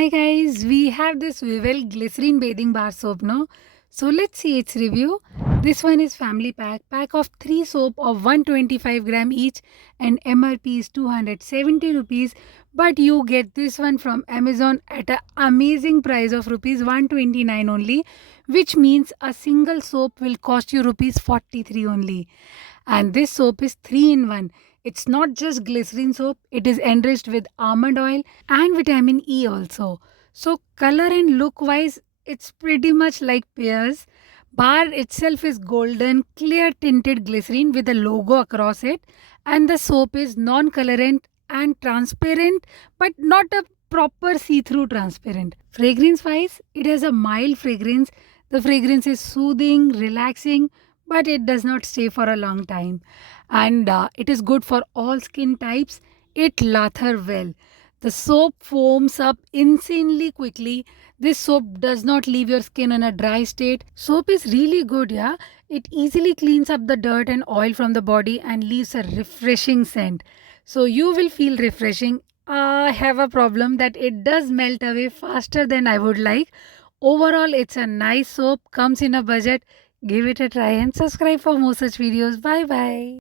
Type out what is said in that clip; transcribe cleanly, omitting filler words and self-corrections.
Hi guys, we have this Vivel Glycerin Bathing Bar soap now. So let's see its review. This one is family pack of 3 soap of 125 gram each and MRP is 270 rupees. But you get this one from Amazon at an amazing price of rupees 129 only, which means a single soap will cost you rupees 43 only. And this soap is 3 in 1. It's not just glycerin soap, it is enriched with almond oil and vitamin E also. So color and look wise, it's pretty much like pears. Bar itself is golden, clear tinted glycerin with a logo across it, and the soap is non-colorant and transparent, but not a proper see-through transparent. Fragrance wise, it has a mild fragrance. The fragrance is soothing, relaxing, but it does not stay for a long time. And it is good for all skin types. It lather well. The soap foams up insanely quickly. This soap does not leave your skin in a dry state. Soap is really good, yeah. It easily cleans up the dirt and oil from the body and leaves a refreshing scent. So you will feel refreshing. I have a problem that it does melt away faster than I would like. Overall, it's a nice soap, comes in a budget. Give it a try and subscribe for more such videos. Bye bye.